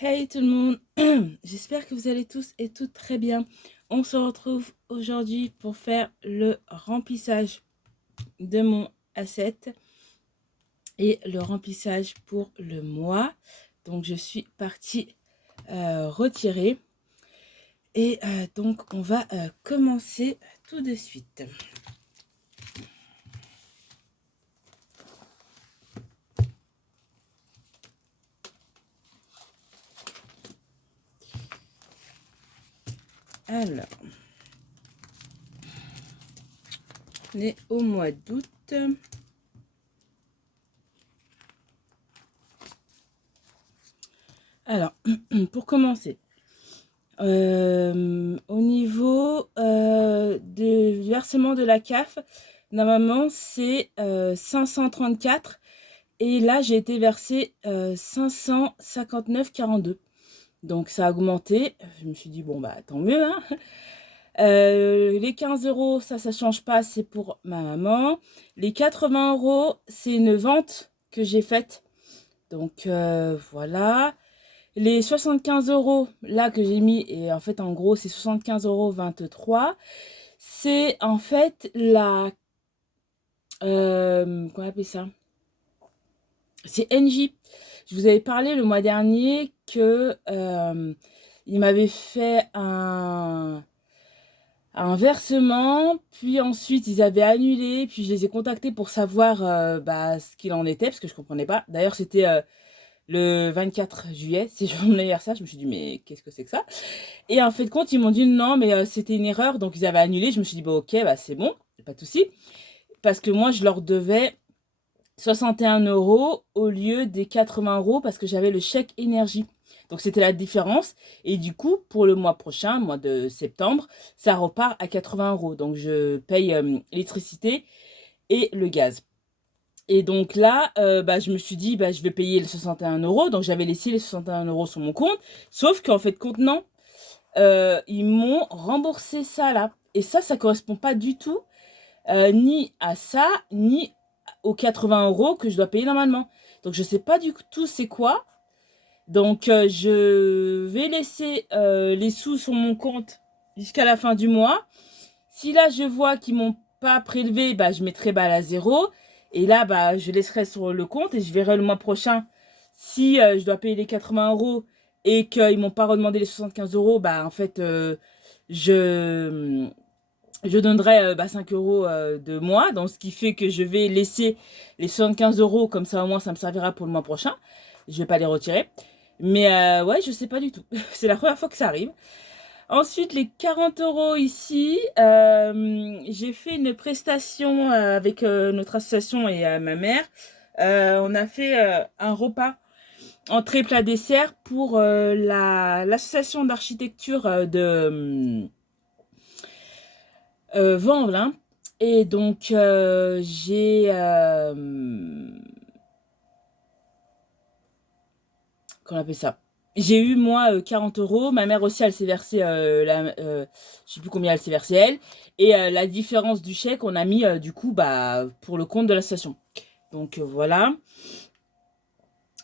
Hey tout le monde, j'espère que vous allez tous et toutes très bien. On se retrouve aujourd'hui pour faire le remplissage de mon asset et le remplissage pour le mois. Donc je suis partie retirer et donc on va commencer tout de suite. Alors, on est au mois d'août. Alors, pour commencer, au niveau du versement de la CAF, normalement c'est 534 et là j'ai été versé 559,42. Donc ça a augmenté. Je me suis dit bon bah tant mieux, hein. Les 15 euros, ça change pas, c'est pour ma maman. Les 80 euros, c'est une vente que j'ai faite. Donc voilà. Les 75 euros là que j'ai mis, et en fait en gros c'est 75,23 €. C'est en fait la... comment on appelle ça? C'est NJ. Je vous avais parlé le mois dernier que il m'avait fait un versement, puis ensuite ils avaient annulé, puis je les ai contactés pour savoir ce qu'il en était, parce que je comprenais pas. D'ailleurs c'était le 24 juillet, c'est jour de mon anniversaire. Je me suis dit mais qu'est-ce que c'est que ça? Et en fait de compte ils m'ont dit non mais c'était une erreur, donc ils avaient annulé. Je me suis dit bah ok, bah c'est bon, pas de souci, parce que moi je leur devais 61 € au lieu des 80 € parce que j'avais le chèque énergie. Donc c'était la différence. Et du coup, pour le mois prochain, mois de septembre, ça repart à 80 €. Donc je paye l'électricité et le gaz. Et donc là, je me suis dit, je vais payer les 61 €. Donc j'avais laissé les 61 € sur mon compte. Sauf qu'en fait, compte non, ils m'ont remboursé ça là. Et ça correspond pas du tout ni à ça, ni aux 80 € que je dois payer normalement. Donc je sais pas du tout c'est quoi. Donc je vais laisser les sous sur mon compte jusqu'à la fin du mois. Si là je vois qu'ils m'ont pas prélevé, je mettrai à zéro. Et là, je laisserai sur le compte et je verrai le mois prochain si je dois payer les 80 € et qu'ils m'ont pas redemandé les 75 €. En fait, je donnerai 5 € de moi, donc ce qui fait que je vais laisser les 75 €, comme ça au moins ça me servira pour le mois prochain. Je vais pas les retirer. Mais ouais, je sais pas du tout. C'est la première fois que ça arrive. Ensuite, les 40 € ici, j'ai fait une prestation avec notre association et ma mère. On a fait un repas entrée plat dessert pour l'association d'architecture de Vanvelin. Et donc j'ai qu'on appelle ça, j'ai eu moi 40 €. Ma mère aussi elle s'est versée je sais plus combien elle s'est versée elle, et la différence du chèque on a mis du coup pour le compte de l'association. Donc voilà.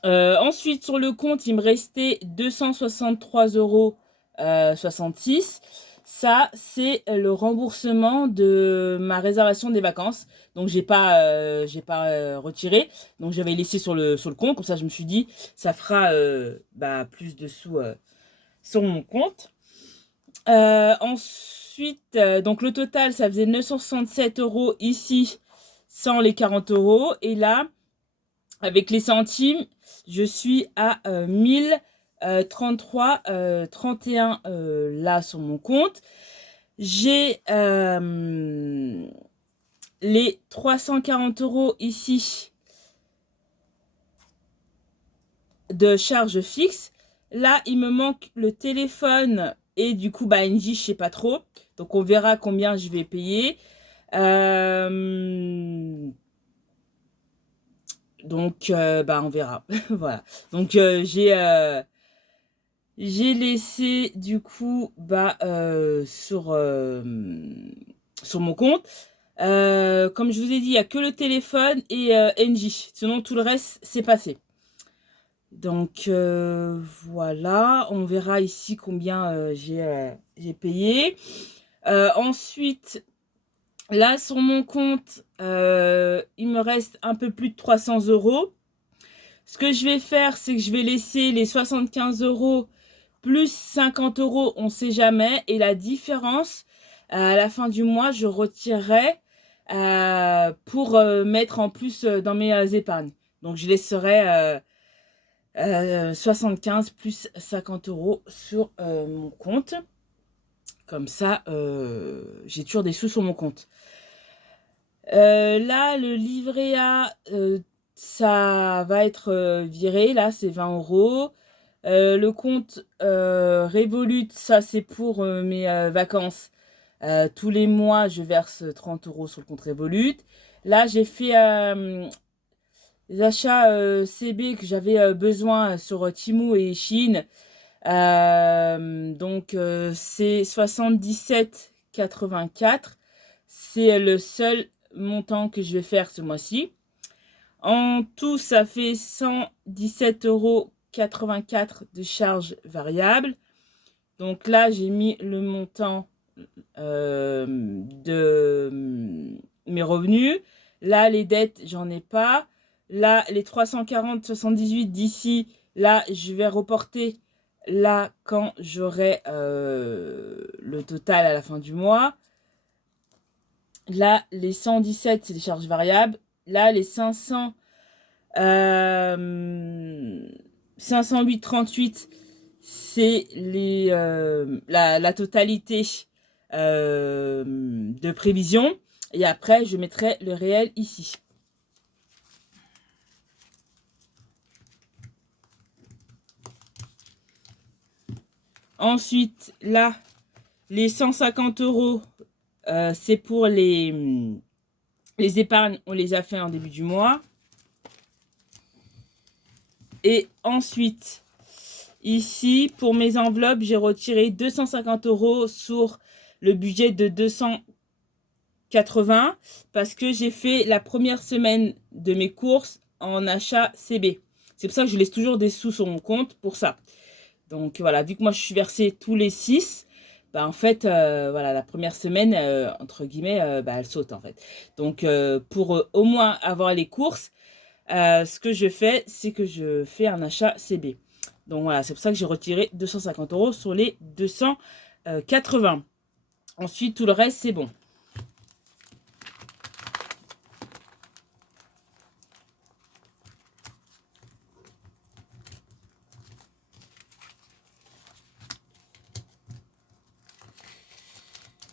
Ensuite sur le compte il me restait 263,66 €. Ça, c'est le remboursement de ma réservation des vacances. Donc, j'ai pas retiré. Donc, j'avais laissé sur le compte. Comme ça, je me suis dit, ça fera plus de sous sur mon compte. Ensuite, donc le total, ça faisait 967 € ici, sans les 40 €. Et là, avec les centimes, je suis à 1033,31 là sur mon compte. J'ai les 340 € ici de charges fixes. Là, il me manque le téléphone et du coup, NJ, je sais pas trop. Donc, on verra combien je vais payer. Donc, on verra. Voilà. Donc, j'ai laissé du coup sur mon compte. Comme je vous ai dit, il n'y a que le téléphone et NJ. Sinon, tout le reste, c'est passé. Donc voilà, on verra ici combien j'ai payé. Ensuite, là sur mon compte, il me reste un peu plus de 300 €. Ce que je vais faire, c'est que je vais laisser les 75 € plus 50 €, on ne sait jamais. Et la différence, à la fin du mois, je retirerai pour mettre en plus dans mes épargnes. Donc, je laisserai 75 plus 50 € sur mon compte. Comme ça, j'ai toujours des sous sur mon compte. Là, le livret A, ça va être viré. Là, c'est 20 €. Le compte Revolut, ça c'est pour mes vacances. Tous les mois, je verse 30 € sur le compte Revolut. Là, j'ai fait des achats CB que j'avais besoin sur Temu et Chine. Donc, c'est 77,84. C'est le seul montant que je vais faire ce mois-ci. En tout, ça fait 117,84 € de charges variables. Donc là, j'ai mis le montant de mes revenus. Là, les dettes, j'en ai pas. Là, les 340,78 d'ici, là, je vais reporter là quand j'aurai le total à la fin du mois. Là, les 117, c'est les charges variables. Là, les 508,38, c'est la totalité de prévision. Et après, je mettrai le réel ici. Ensuite, là, les 150 €, c'est pour les épargnes. On les a fait en début du mois. Et ensuite, ici, pour mes enveloppes, j'ai retiré 250 € sur le budget de 280 parce que j'ai fait la première semaine de mes courses en achat CB. C'est pour ça que je laisse toujours des sous sur mon compte pour ça. Donc voilà, vu que moi je suis versée tous les 6, bah en fait, voilà, la première semaine, entre guillemets, bah, elle saute en fait. Donc pour au moins avoir les courses, ce que je fais, c'est que je fais un achat CB. Donc voilà, c'est pour ça que j'ai retiré 250 € sur les 280. Ensuite, tout le reste, c'est bon.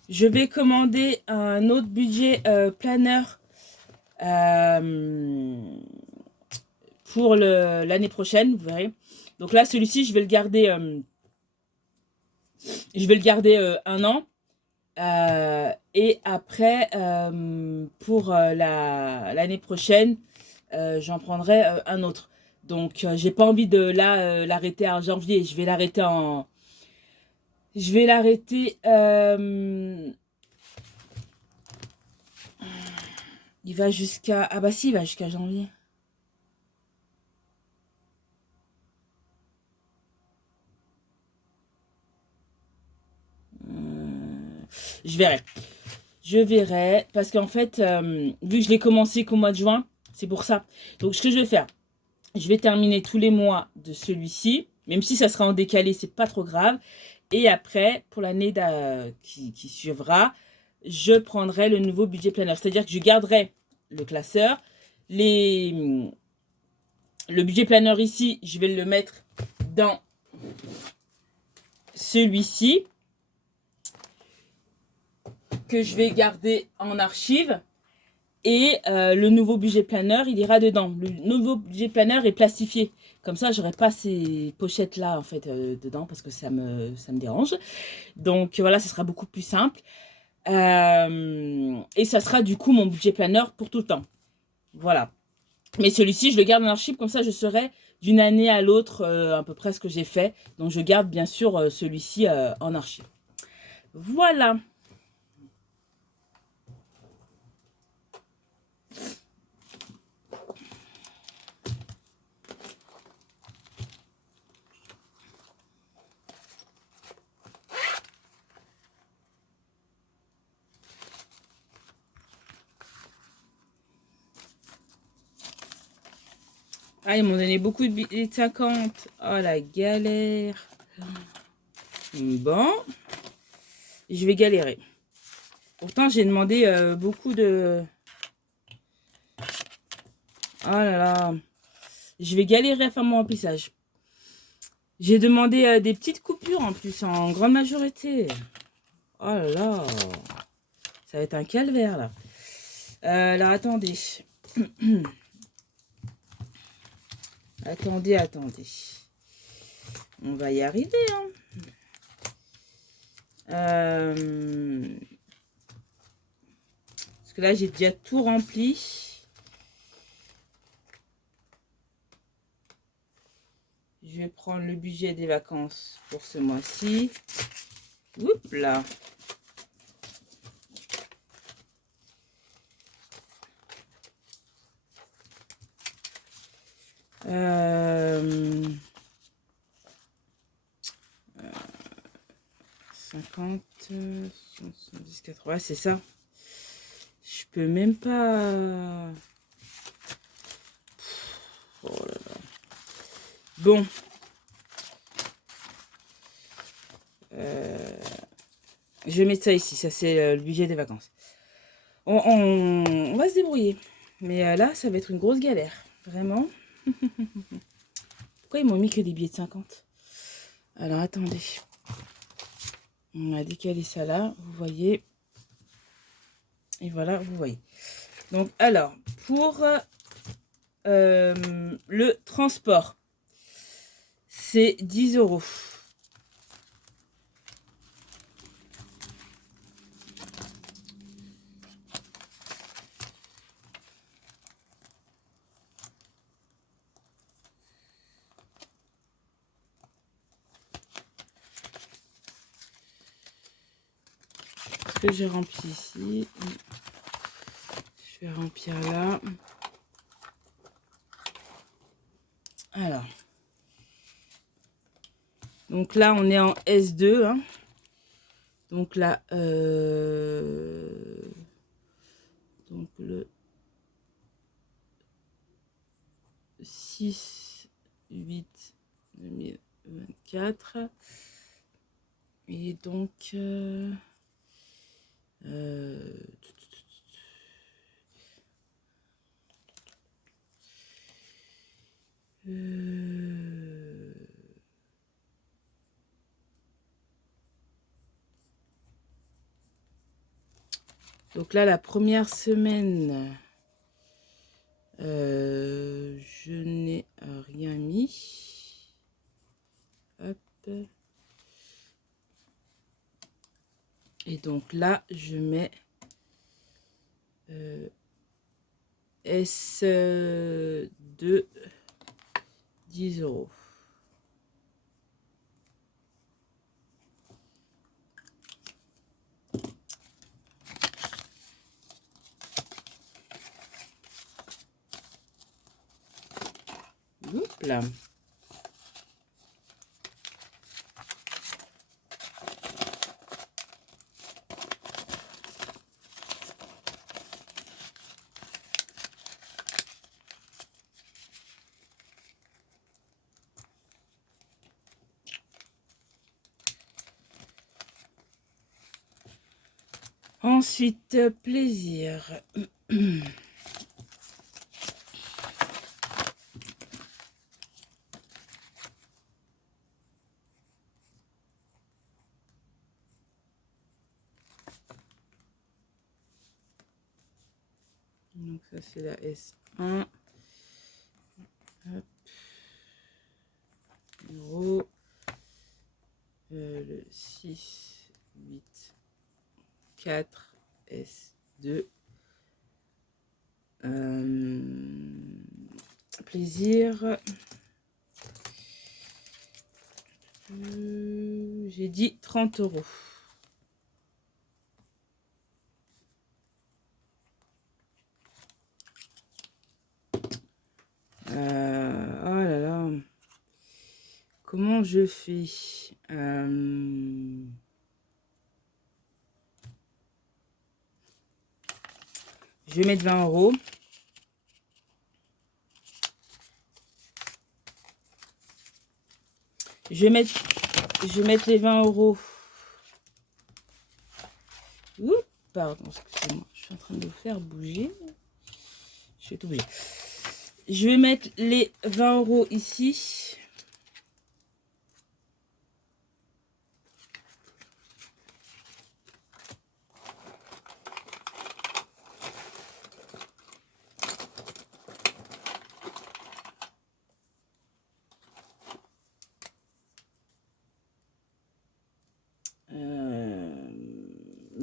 Je vais commander un autre budget planeur pour l'année prochaine, vous verrez. Donc là, celui-ci, je vais le garder, un an. Et après, pour l'année prochaine, j'en prendrai un autre. Donc, j'ai pas envie de l'arrêter en janvier. Je vais l'arrêter en... Je vais l'arrêter... il va jusqu'à... Ah bah si, il va jusqu'à janvier. Je verrai. Je verrai. Parce qu'en fait, vu que je l'ai commencé qu'au mois de juin, c'est pour ça. Donc, ce que je vais faire, je vais terminer tous les mois de celui-ci. Même si ça sera en décalé, c'est pas trop grave. Et après, pour l'année qui suivra, je prendrai le nouveau budget planner. C'est-à-dire que je garderai le classeur. Le budget planner ici, je vais le mettre dans celui-ci que je vais garder en archive. Et le nouveau budget planner, il ira dedans. Le nouveau budget planner est plastifié. Comme ça, j'aurai pas ces pochettes-là, en fait, dedans, parce que ça me dérange. Donc, voilà, ce sera beaucoup plus simple. Et ça sera, du coup, mon budget planner pour tout le temps. Voilà. Mais celui-ci, je le garde en archive. Comme ça, je saurai d'une année à l'autre, à peu près ce que j'ai fait. Donc, je garde, bien sûr, celui-ci en archive. Voilà. Ah, ils m'ont donné beaucoup de billets de 50. Oh, la galère. Bon, je vais galérer. Pourtant, j'ai demandé beaucoup de... Oh là là. Je vais galérer à faire mon remplissage. J'ai demandé des petites coupures en plus, en grande majorité. Oh là là. Ça va être un calvaire, là. Alors, attendez. Attendez. On va y arriver, hein. Parce que là, j'ai déjà tout rempli. Je vais prendre le budget des vacances pour ce mois-ci. Oups là. Euh, 50, 70, 80, c'est ça. Je peux même pas... Oh là là. Bon. Je vais mettre ça ici. Ça, c'est le budget des vacances. On va se débrouiller. Mais là, ça va être une grosse galère. Vraiment. Pourquoi ils m'ont mis que des billets de 50? Alors, attendez. On a décalé ça là. Vous voyez. Et voilà, vous voyez. Donc, alors, pour le transport, c'est 10 euros. Ce que j'ai rempli ici. Je vais remplir là. Alors. Donc là, on est en S2. Hein. Donc là, donc le 6/8/2024. Et donc... donc là, la première semaine, je n'ai rien mis. Hop. Et donc là, je mets S2 10 euros. Hop là. Ensuite, plaisir. Donc ça, c'est la S1. Hop. Euro. Le 6, 8, 4, S2. Plaisir. J'ai dit 30 euros. Oh là là. Comment je fais je vais mettre 20 euros. Je vais mettre les 20 euros. Ouh, pardon, excusez-moi. Je suis en train de le faire bouger. Je vais tout bouger. Je vais mettre les 20 euros ici.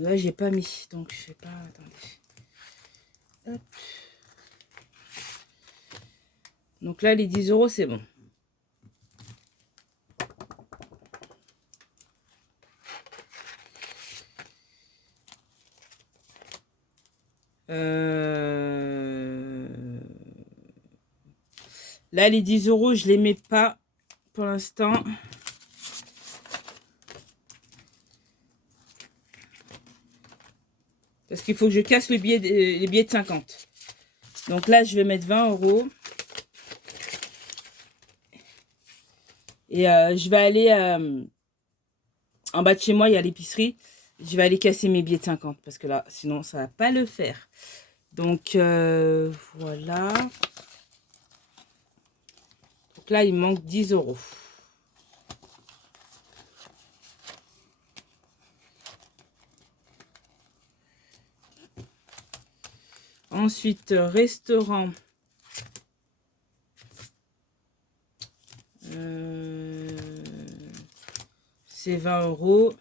Là, j'ai pas mis, donc je sais pas. Attendez. Hop. Donc là, les 10 euros, c'est bon. Là, les 10 euros, je les mets pas pour l'instant. Parce qu'il faut que je casse les billets de 50. Donc là, je vais mettre 20 euros. Et je vais aller en bas de chez moi, il y a l'épicerie. Je vais aller casser mes billets de 50 parce que là, sinon, ça va pas le faire. Donc, voilà. Donc là, il manque 10 euros. Ensuite, restaurant. C'est 20 euros.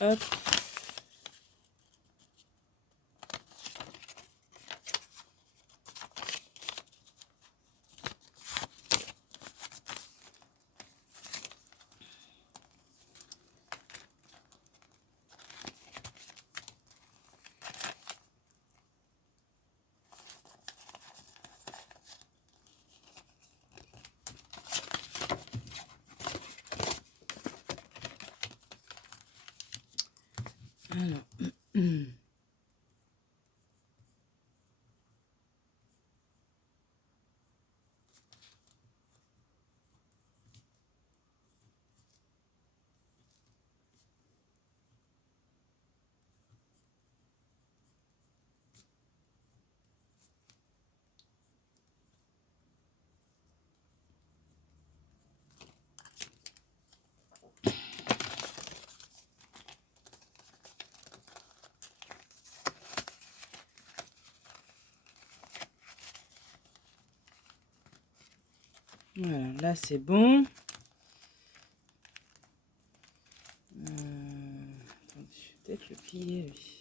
Hop. Alors. Voilà, là c'est bon. Attendez, je vais peut-être le plier, oui.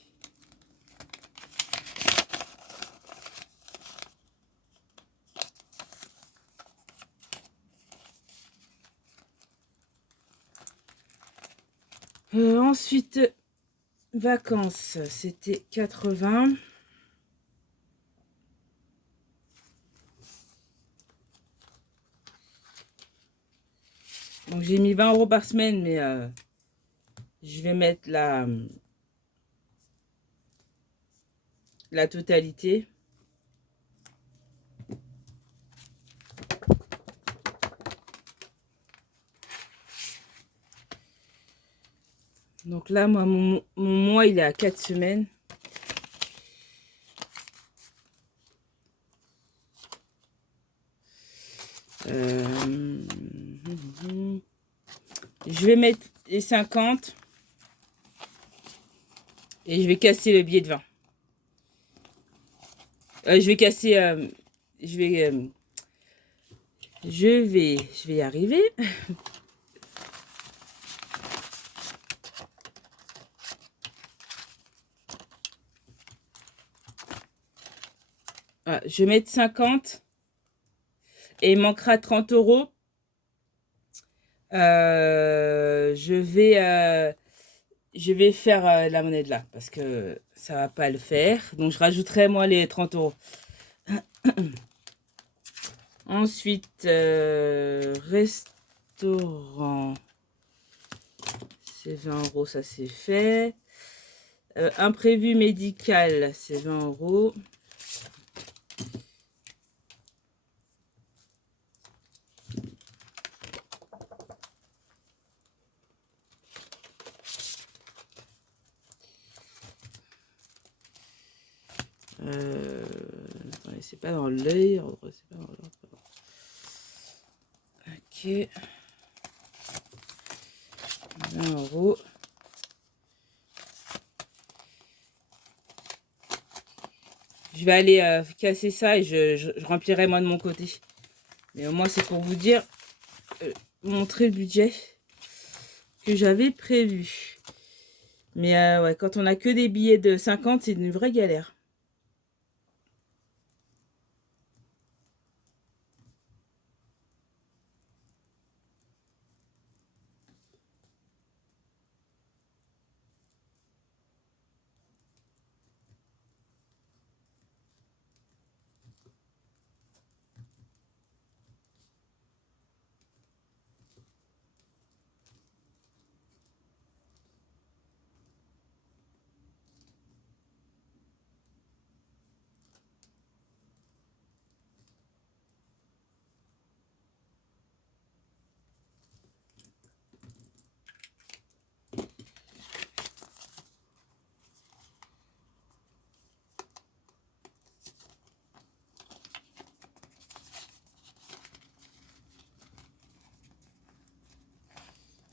Ensuite, vacances, c'était 80. Donc j'ai mis 20 euros par semaine, mais je vais mettre la totalité. Donc là, moi, mon mois, il est à 4 semaines. Je vais mettre les 50 et je vais casser le billet de 20. Je vais casser... je vais y arriver. Voilà, je vais mettre 50 et il manquera 30 euros. Je vais faire la monnaie de là parce que ça va pas le faire. Donc, je rajouterai moi les 30 euros. Ensuite, restaurant. C'est 20 euros, ça c'est fait. Imprévu médical, c'est 20 euros. Attendez, c'est pas dans l'œil. C'est pas dans l'ordre. Ok. 20 euros. Je vais aller casser ça et je remplirai moi de mon côté. Mais au moins, c'est pour vous dire, montrer le budget que j'avais prévu. Mais ouais, quand on a que des billets de 50, c'est une vraie galère.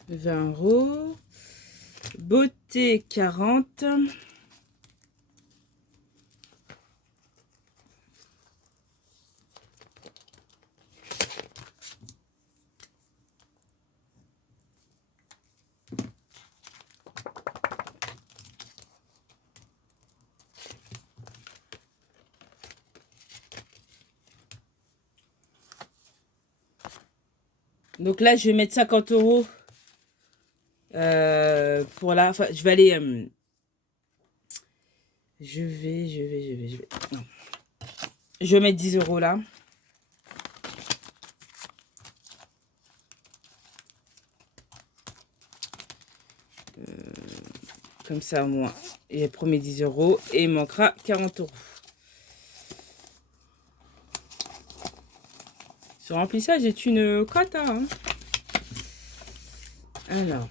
« 20 euros. Beauté 40. Donc là, je vais mettre 50 euros pour la... Enfin, je vais aller... Je vais... Non. Je vais mettre 10 euros là. Comme ça, au moins. Et le premier 10 euros. Et il manquera 40 euros. Ce remplissage est une cata. Hein. Alors.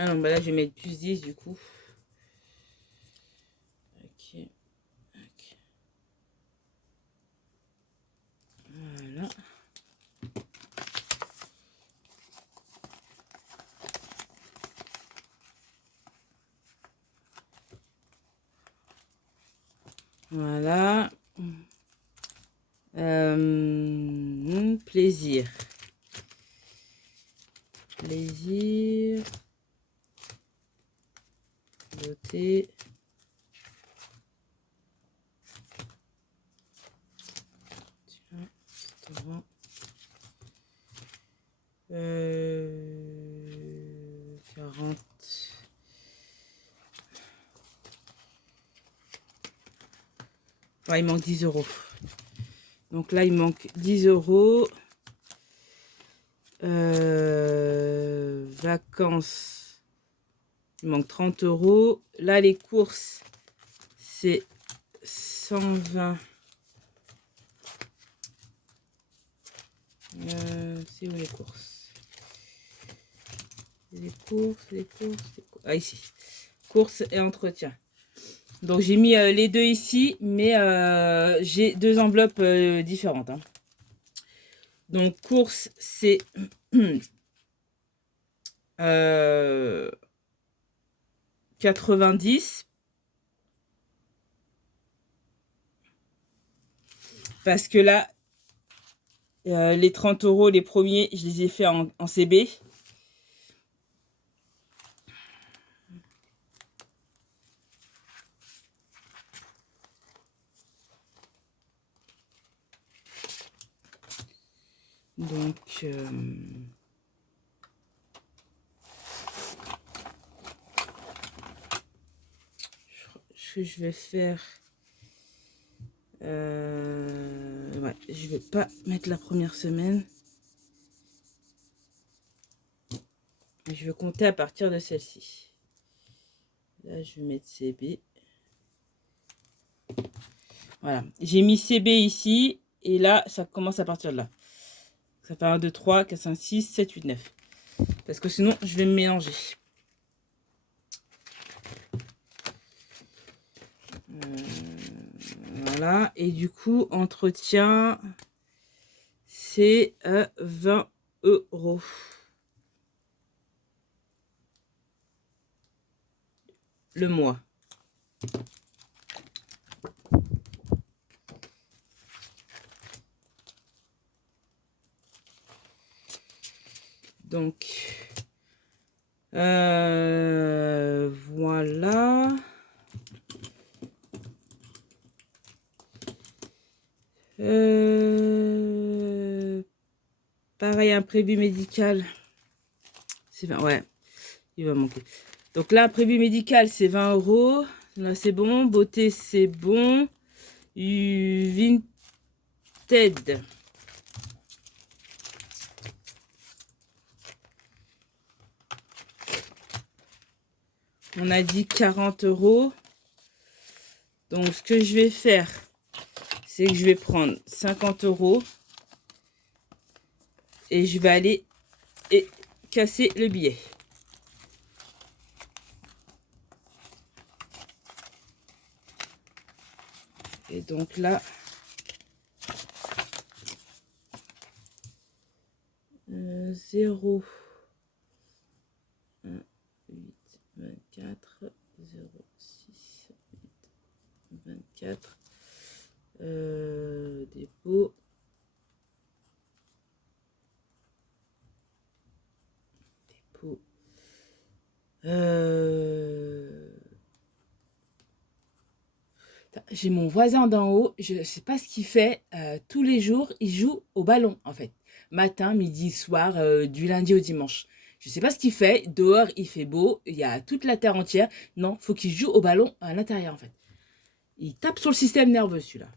Ah non, bah là, je vais mettre plus 10 du coup. Ok. Ok. Voilà. Voilà. Plaisir. Plaisir. Beauté. Tiens, restaurant. 40. Ouais, il manque 10 euros. Donc là, il manque 10 euros. Vacances. Il manque 30 euros. Là, les courses, c'est 120. C'est où les courses? Les courses. Ah, ici. Courses et entretien. Donc j'ai mis les deux ici, mais j'ai deux enveloppes différentes. Hein. Donc course, c'est 90. Parce que là, les 30 euros, les premiers, je les ai fait en CB. Donc, ce que je vais faire, ouais, je vais pas mettre la première semaine. Je vais compter à partir de celle-ci. Là, je vais mettre CB. Voilà, j'ai mis CB ici, et là, ça commence à partir de là. Ça fait 1, 2, 3, 4, 5, 6, 7, 8, 9. Parce que sinon, je vais me mélanger. Voilà, et du coup, entretien, c'est 20 euros. Le mois. Donc, voilà. Pareil, imprévu médical. C'est 20, ouais, il va manquer. Donc là, imprévu médical, c'est 20 euros. Là, c'est bon. Beauté, c'est bon. Vinted. On a dit 40 euros. Donc, ce que je vais faire, c'est que je vais prendre 50 euros. Et je vais aller et casser le billet. Et donc là, 0, 1, 8, 24, 0, 6, 8, 24, dépôt. Dépôt. J'ai mon voisin d'en haut, je sais pas ce qu'il fait, tous les jours, il joue au ballon en fait. Matin, midi, soir, du lundi au dimanche. Je sais pas ce qu'il fait, dehors il fait beau, il y a toute la terre entière. Non, faut qu'il joue au ballon à l'intérieur en fait. Il tape sur le système nerveux celui-là.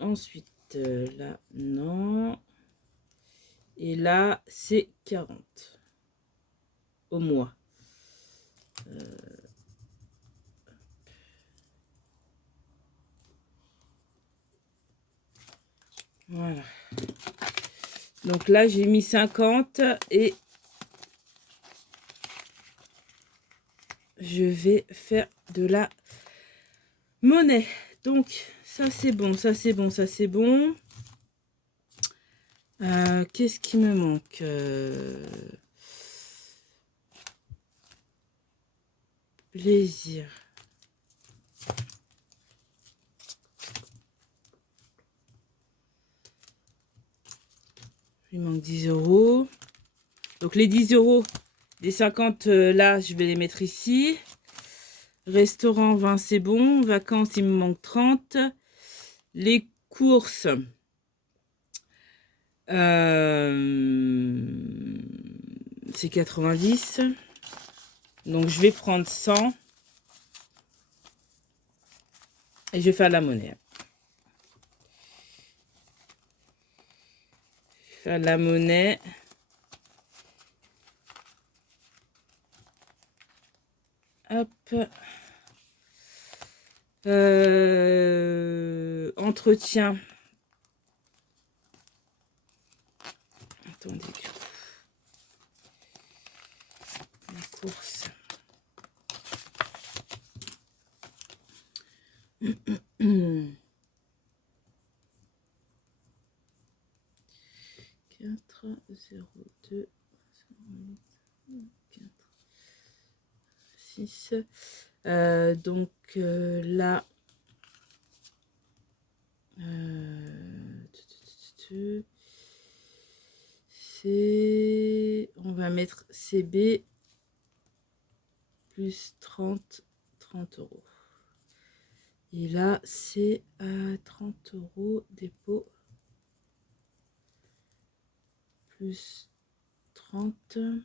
Ensuite, là, non. Et là, c'est 40 au mois. Voilà. Donc là, j'ai mis 50 et je vais faire de la monnaie. Donc, ça c'est bon, ça c'est bon, ça c'est bon. Qu'est-ce qui me manque Plaisir. Il manque 10 euros. Donc les 10 euros des 50 là, je vais les mettre ici. Restaurant 20, c'est bon. Vacances, il me manque 30. Les courses. C'est 90. Donc je vais prendre 100. Et je vais faire la monnaie. Faire la monnaie. Hop. Entretien. Attendez. Les courses. 02 4 6. Donc là, c'est, on va mettre CB plus 30 euros. Et là, c'est à 30 euros dépôt plus 30 euros.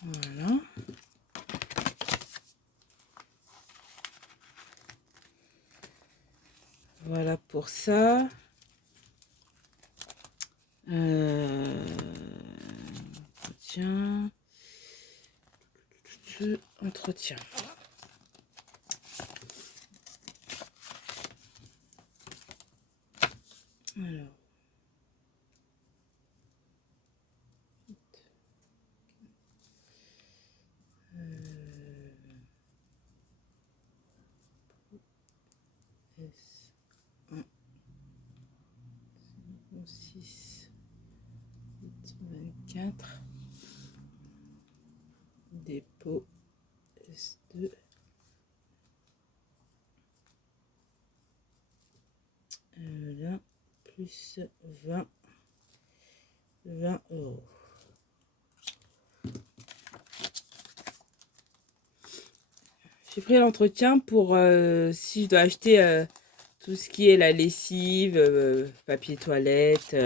Voilà. Voilà pour ça. Entretien. Entretien. Alors. S1 6 8 24 dépôt S2 là plus 20 euros. J'ai pris l'entretien pour si je dois acheter tout ce qui est la lessive, papier toilette,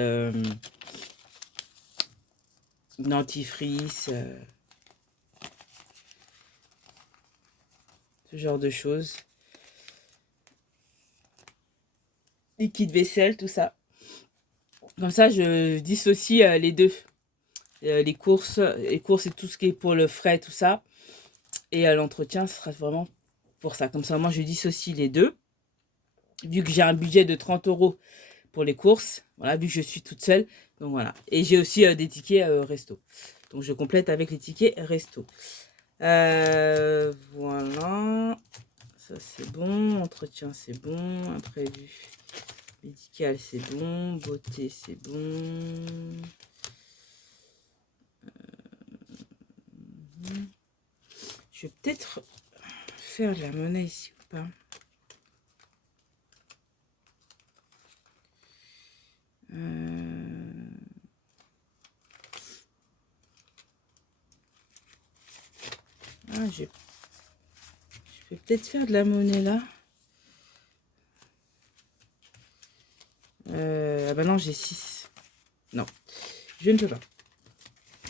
dentifrice, ce genre de choses. Liquide vaisselle, tout ça. Comme ça, je dissocie les deux. Les courses et tout ce qui est pour le frais, tout ça. Et l'entretien, ce sera vraiment pour ça. Comme ça, moi, je dissocie les deux. Vu que j'ai un budget de 30 euros pour les courses. Voilà, vu que je suis toute seule. Donc voilà. Et j'ai aussi des tickets resto. Donc je complète avec les tickets resto. Voilà. Ça c'est bon. Entretien c'est bon. Imprévu médical c'est bon. Beauté c'est bon. Je vais peut-être faire de la monnaie ici ou pas. Ah, je vais peut-être faire de la monnaie là. Ah bah non, j'ai 6. Non, je ne peux pas.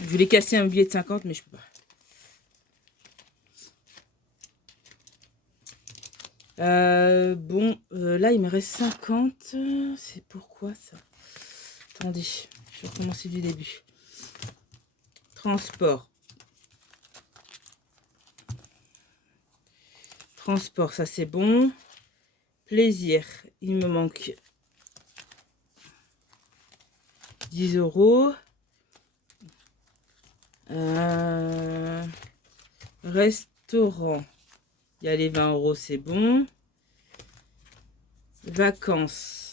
Je voulais casser un billet de 50, mais je peux pas. Bon, là, il me reste 50. C'est pourquoi ça? Attendez, je vais recommencer du début. Transport. Transport, ça c'est bon. Plaisir, il me manque 10 euros. Restaurant, il y a les 20 euros, c'est bon. Vacances.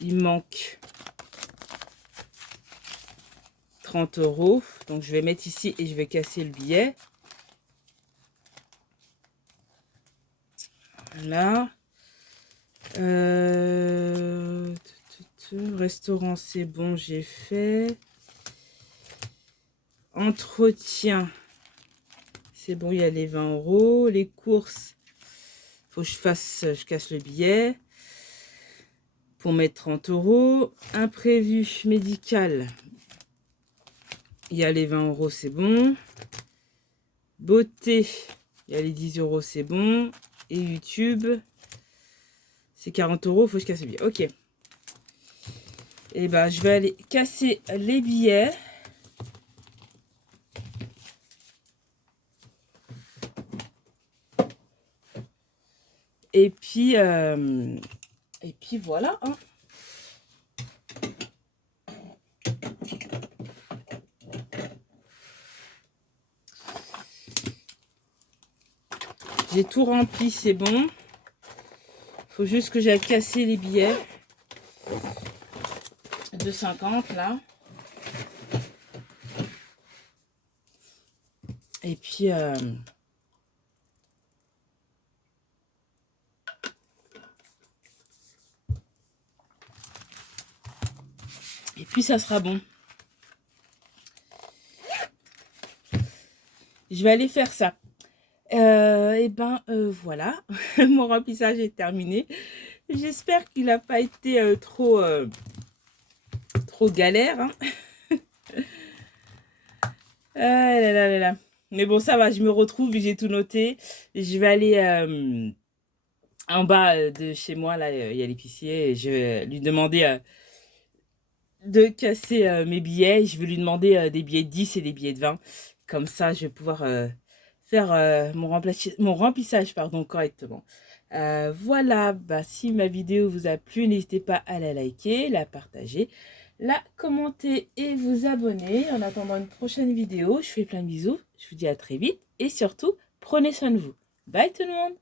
Il manque 30 euros. Donc, je vais mettre ici et je vais casser le billet. Voilà. Restaurant, c'est bon, j'ai fait. Entretien, c'est bon, il y a les 20 euros. Les courses, faut que je casse le billet pour mettre 30 euros. Imprévu médical, il y a les 20 euros, c'est bon. Beauté, il y a les 10 euros, c'est bon. Et YouTube, c'est 40 euros, faut que je casse le billet. Ok. Et ben, je vais aller casser les billets. Et puis voilà. Hein. J'ai tout rempli, c'est bon. Faut juste que j'aille casser les billets de 50 là. Et puis ça sera bon. Je vais aller faire ça. Et ben voilà, mon remplissage est terminé. J'espère qu'il n'a pas été trop galère. Hein. Ah là là là là. Mais bon, ça va, je me retrouve et j'ai tout noté. Je vais aller en bas de chez moi, là, il y a l'épicier. Et je vais lui demander de casser mes billets. Je vais lui demander des billets de 10 et des billets de 20. Comme ça, je vais pouvoir faire mon remplissage pardon, correctement. Voilà, bah, si ma vidéo vous a plu, n'hésitez pas à la liker, la partager, la commenter et vous abonner. En attendant une prochaine vidéo, je fais plein de bisous. Je vous dis à très vite et surtout, prenez soin de vous. Bye tout le monde!